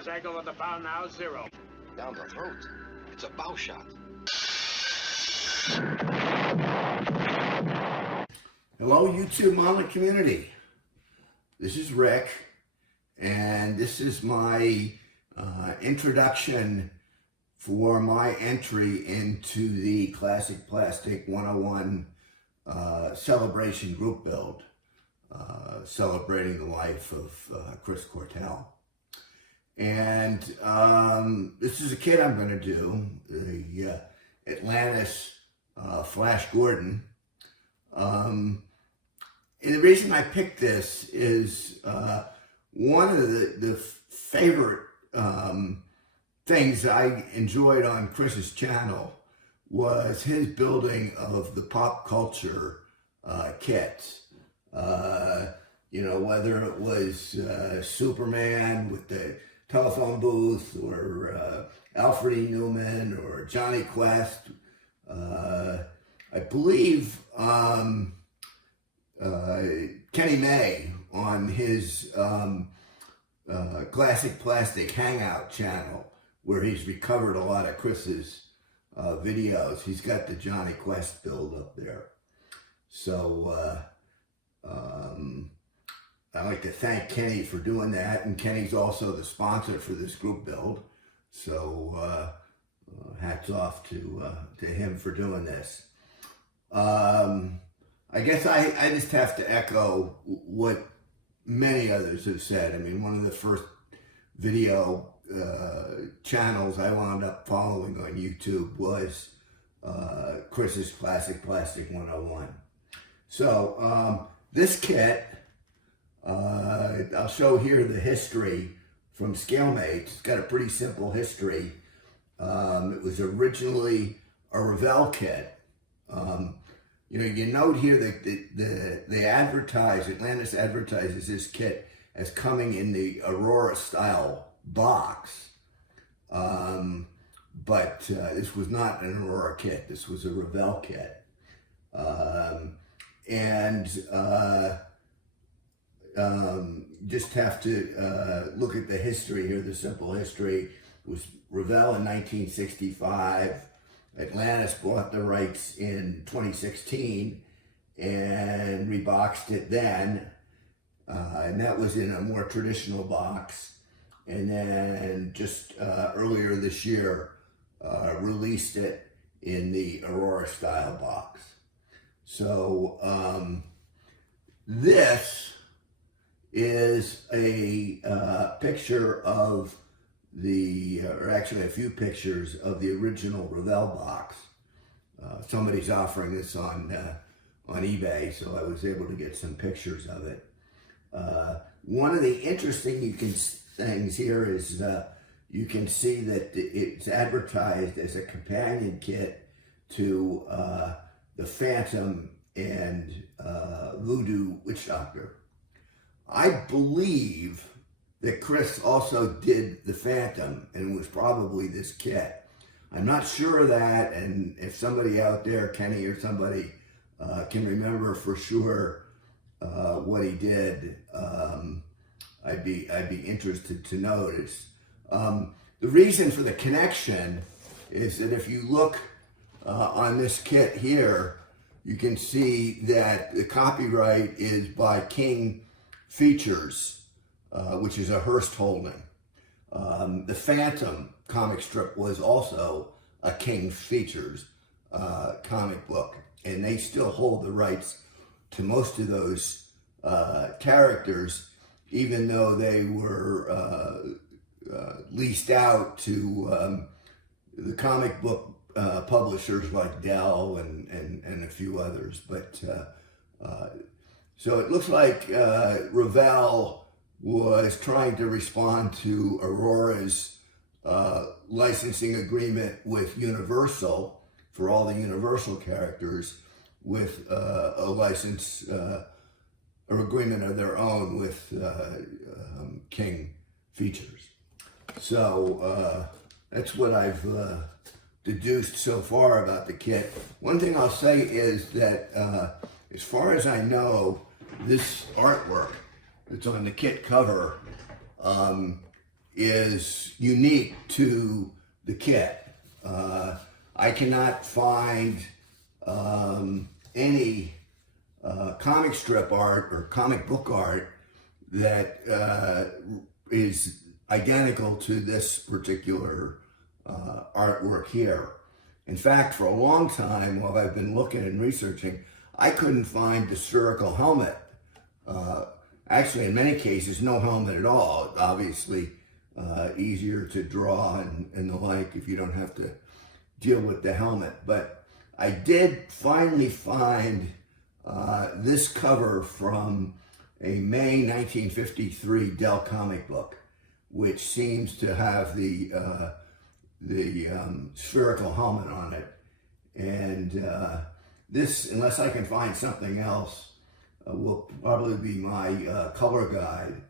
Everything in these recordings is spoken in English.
Runner's angle on the bow now, 0. Down the throat. It's a bow shot. Hello, YouTube modeling community. This is Rick, and this is my introduction for my entry into the Classic Plastic 101 celebration group build, celebrating the life of Chris Cortel. And this is a kit I'm going to do, the Atlantis Flash Gordon. And the reason I picked this is one of the favorite things I enjoyed on Chris's channel was his building of the pop culture kits. You know, whether it was Superman with the telephone booth, or Alfred E. Newman, or Johnny Quest. I believe Kenny May on his Classic Plastic Hangout channel, where he's recovered a lot of Chris's videos. He's got the Johnny Quest build up there. So I'd like to thank Kenny for doing that, and Kenny's also the sponsor for this group build. So hats off to him for doing this. I guess I just have to echo what many others have said. I mean, one of the first video channels I wound up following on YouTube was Chris's Classic Plastic 101. So this kit, I'll show here the history from ScaleMates. It's got a pretty simple history. It was originally a Revell kit. You know, you note here that they advertise, Atlantis advertises this kit as coming in the Aurora style box. But this was not an Aurora kit. This was a Revell kit. Just have to look at the history here, the simple history. It was Revell in 1965. Atlantis bought the rights in 2016 and reboxed it then. And that was in a more traditional box. And then just earlier this year, released it in the Aurora style box. So this is a picture of or actually a few pictures of the original Revell box. Somebody's offering this on eBay, so I was able to get some pictures of it. One of the interesting things here is you can see that it's advertised as a companion kit to the Phantom and Voodoo Witch Doctor. I believe that Chris also did the Phantom, and it was probably this kit. I'm not sure of that, and if somebody out there, Kenny or somebody, can remember for sure what he did, I'd be interested to notice. The reason for the connection is that if you look on this kit here, you can see that the copyright is by King Features, which is a Hearst holding. The Phantom comic strip was also a King Features comic book, and they still hold the rights to most of those characters, even though they were leased out to the comic book publishers like Dell and a few others. But so it looks like Revell was trying to respond to Aurora's licensing agreement with Universal for all the Universal characters, with a license or agreement of their own with King Features. So that's what I've deduced so far about the kit. One thing I'll say is that as far as I know, this artwork that's on the kit cover is unique to the kit. I cannot find any comic strip art or comic book art that is identical to this particular artwork here. In fact, for a long time, while I've been looking and researching, I couldn't find the spherical helmet. Actually, in many cases, no helmet at all. Obviously, easier to draw and the like if you don't have to deal with the helmet. But I did finally find this cover from a May 1953 Dell comic book, which seems to have the spherical helmet on it. And this, unless I can find something else, will probably be my color guide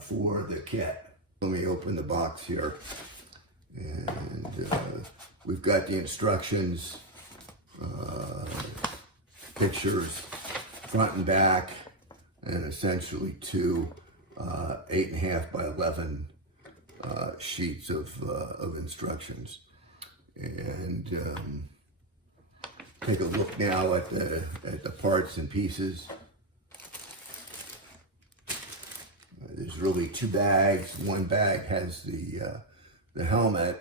for the kit. Let me open the box here. And we've got the instructions, pictures, front and back, and essentially two 8.5 by 11 sheets of instructions. And take a look now at the parts and pieces. There's really two bags. One bag has the helmet.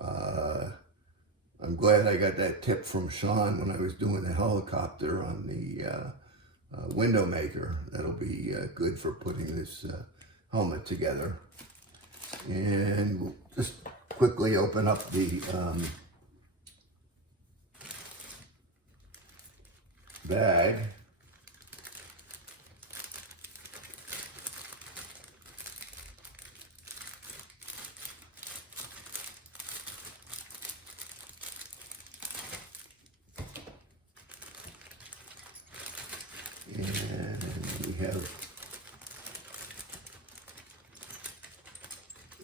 I'm glad I got that tip from Sean when I was doing the helicopter on the window maker. That'll be good for putting this helmet together. And we'll just quickly open up the bag. And we have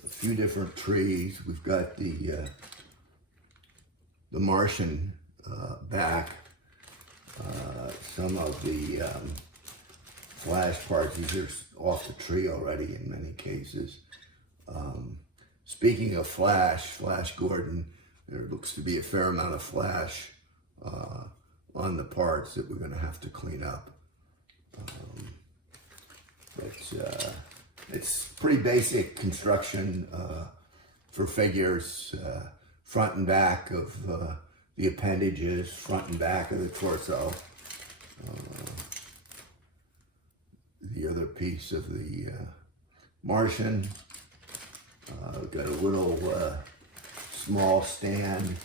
a few different trees. We've got the Martian back. Some of the flash parts, these are off the tree already in many cases. Speaking of Flash Gordon, there looks to be a fair amount of flash on the parts that we're going to have to clean up. It's pretty basic construction for figures, front and back of the appendages, front and back of the torso. The other piece of the Martian. We've got a little small stand.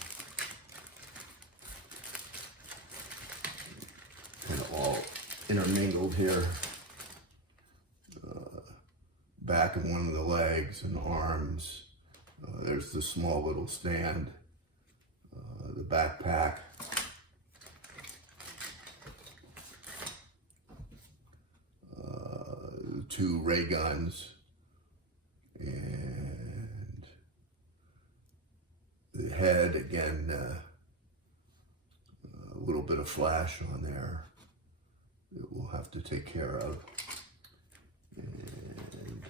Kind of all intermingled here. Back of one of the legs and arms. There's the small little stand. The backpack. Two ray guns. And the head, again, a little bit of flash on there that we'll have to take care of. And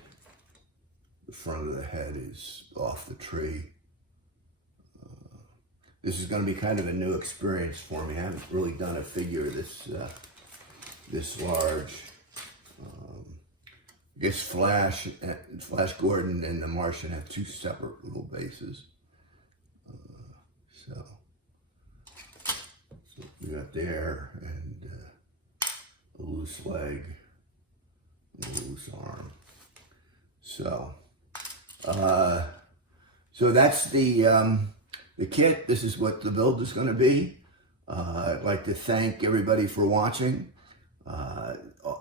the front of the head is off the tree. This is going to be kind of a new experience for me. I haven't really done a figure this large. I guess Flash Gordon and the Martian have two separate little bases. So we got there, and a loose leg, and a loose arm. So that's the kit. This is what the build is going to be. I'd like to thank everybody for watching.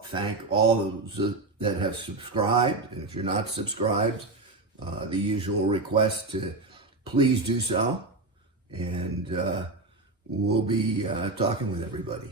Thank all those that have subscribed, and if you're not subscribed, the usual request to please do so, and we'll be talking with everybody.